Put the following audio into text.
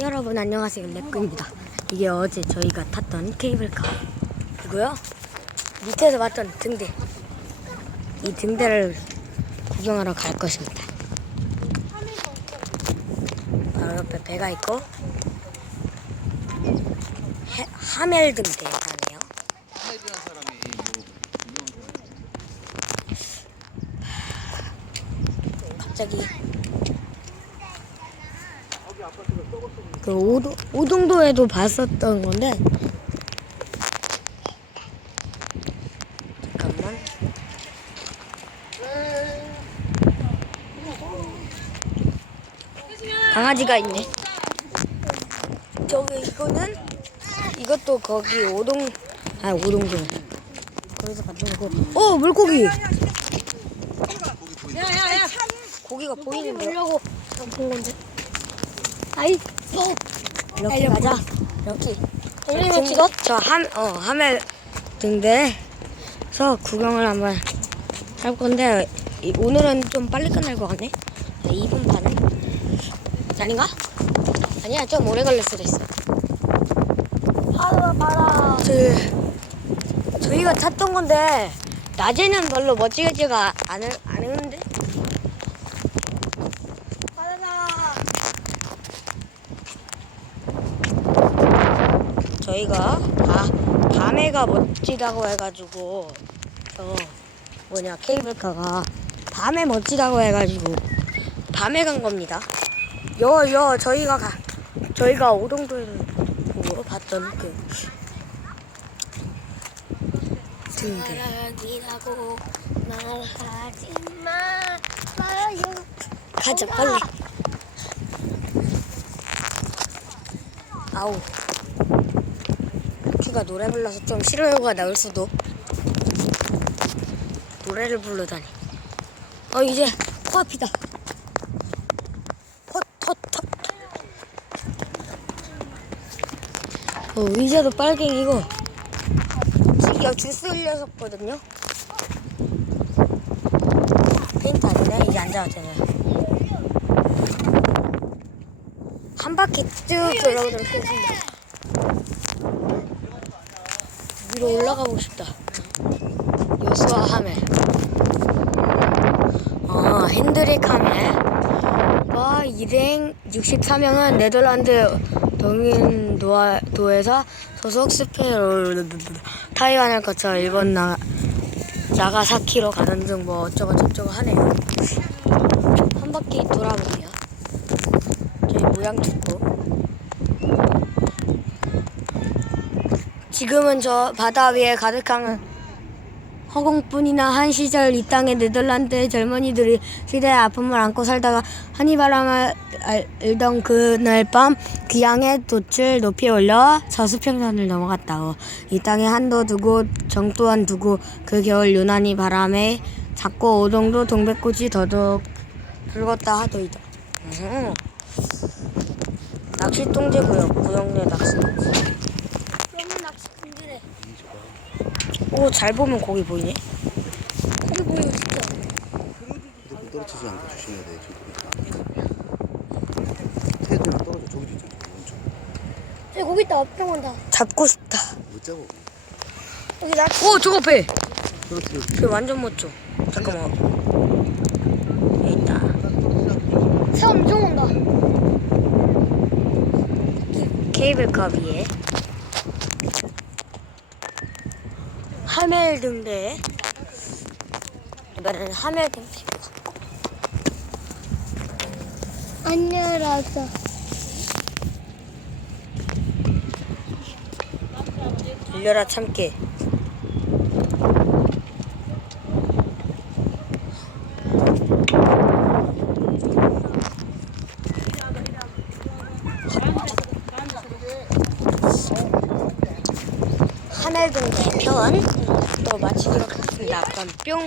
여러분 안녕하세요. 렉구입니다. 이게 어제 저희가 탔던 케이블카 이고요? 밑에서 봤던 등대. 이 등대를 구경하러 갈 것입니다. 바로 옆에 배가 있고 해, 하멜 등대라네요. 갑자기 그 오도, 오동도에도 봤었던 건데. 잠깐만. 강아지가 있네. 저기 이거는 이것도 거기 오동 아 오동도. 거기서 봤던 거고 어 물고기. 고기가 보이는데. 보려고. 본 건데 아이. 이렇게 가자. 이렇게. 우리만 찍어? 저함어 하멜 등대에서 구경을 한번 할 건데 이- 오늘은 좀 빨리 끝날 것 같네. 2분 반은 아닌가? 아니야 좀 오래 걸릴 수도 있어. 바다 바다 저, 저희가 탔던 건데 낮에는 별로 멋지지가 않을, 않은데 바다다 저희가 바, 밤에가 멋지다고 해가지고 저 뭐냐 케이블카가 밤에 멋지다고 해가지고 밤에 간 겁니다. 여 여 저희가 가 저희가 오동도에서 보고 봤던 그 등대 가자 빨리. 아우 키가 노래 불러서 좀 싫어요가 나올 수도. 노래를 부르다니. 어 이제 코앞이다. 헛헛헛 어 의자도 빨갱이고 지기가 주스 흘렸었거든요. 페인트 아니네 이제 앉아왔잖아요 한 바퀴 쭉 돌아오도록 하겠습니다 위로 올라가고 싶다. 여수와 하멜 어 핸드릭 하멜 와 일행 64명은 네덜란드 동인도에서 소속 스페인 타이완을 거쳐 일본 나, 나가사키로 가는 중 뭐 어쩌고 저쩌고 하네요. 한 바퀴 돌아볼게요. 저희 모양 좋고 지금은 저 바다 위에 가득한 허공뿐이나 한 시절 이 땅의 네덜란드의 젊은이들이 시대의 아픔을 안고 살다가 한이바람을 알- 알던 그날 밤 귀향의 돛을 높이 올려 저수평선을 넘어갔다고. 이 땅에 한도 두고 정 또한 두고 그 겨울 유난히 바람에 작고 오동도 동백꽃이 더더욱 붉었다 하더이다. 음. 낚시 통제 구역 구역내 낚시 그러면 오 잘 보면 거기 보이네. 거기 보여 진짜 무조건 떨어지지 않고 조심해야 돼 저기 태도는 떨어져 저기도 있잖아 엄청 저기 거기 있다 앞병 온다. 잡고 싶다. 못 잡아. 여기 낚시 오 저거 배! 그렇지 배 완전 멋져. 잠깐만. 여기 있다. 새 엄청 온다. 케이블카 위에 하멜 등대 이번에는 하멜 등대 안 열었어 들려라 참깨. 하멜 등대 편 또 마치도록 하겠습니다. 그럼 뿅